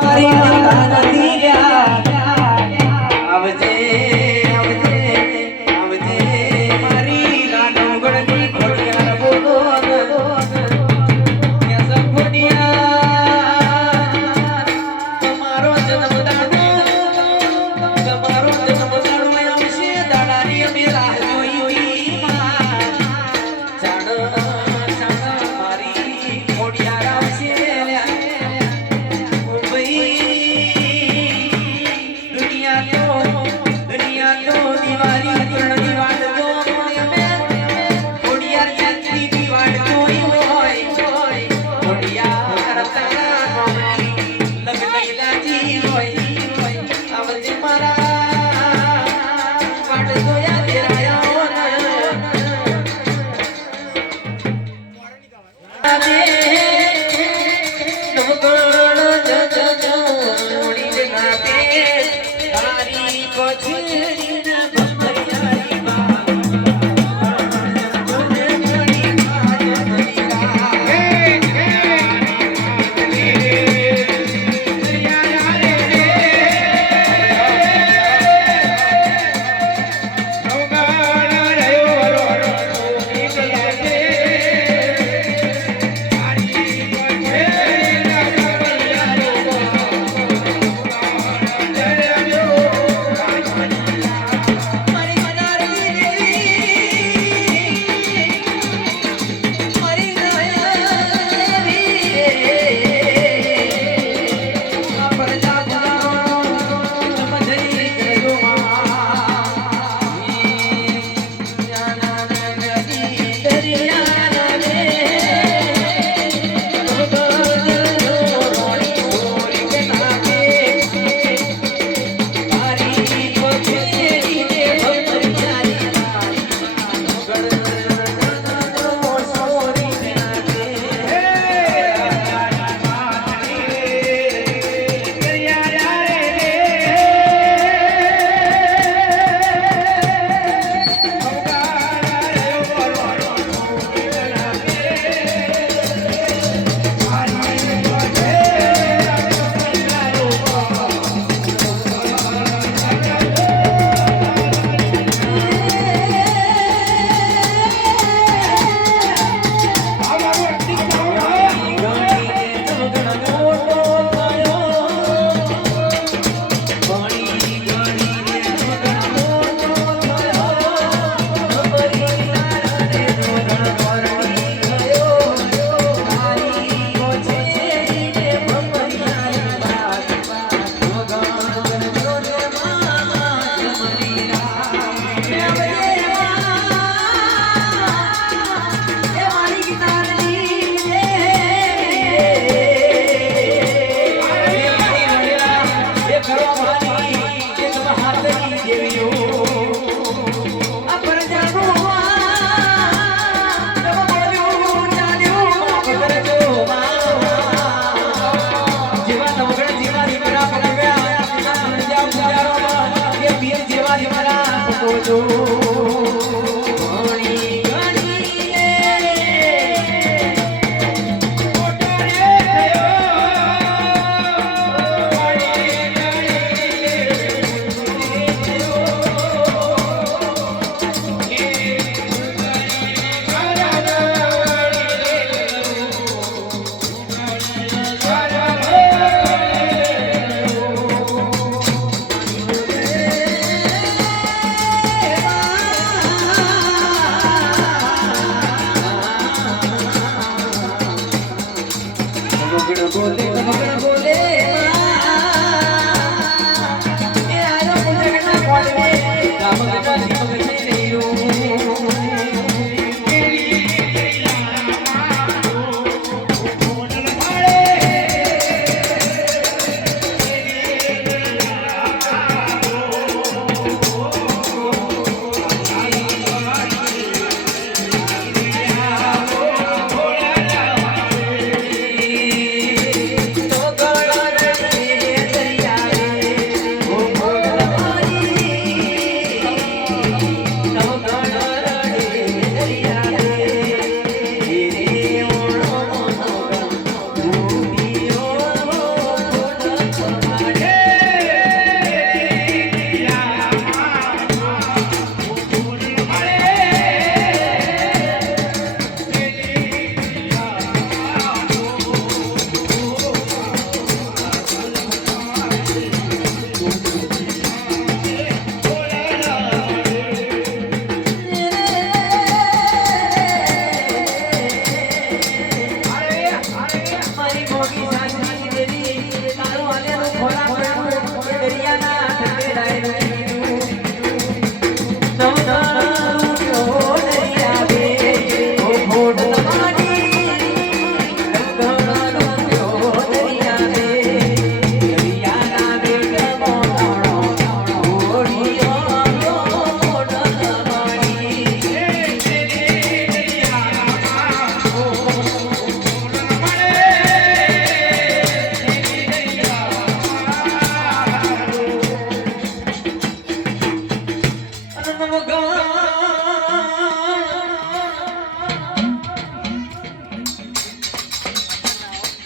Maria.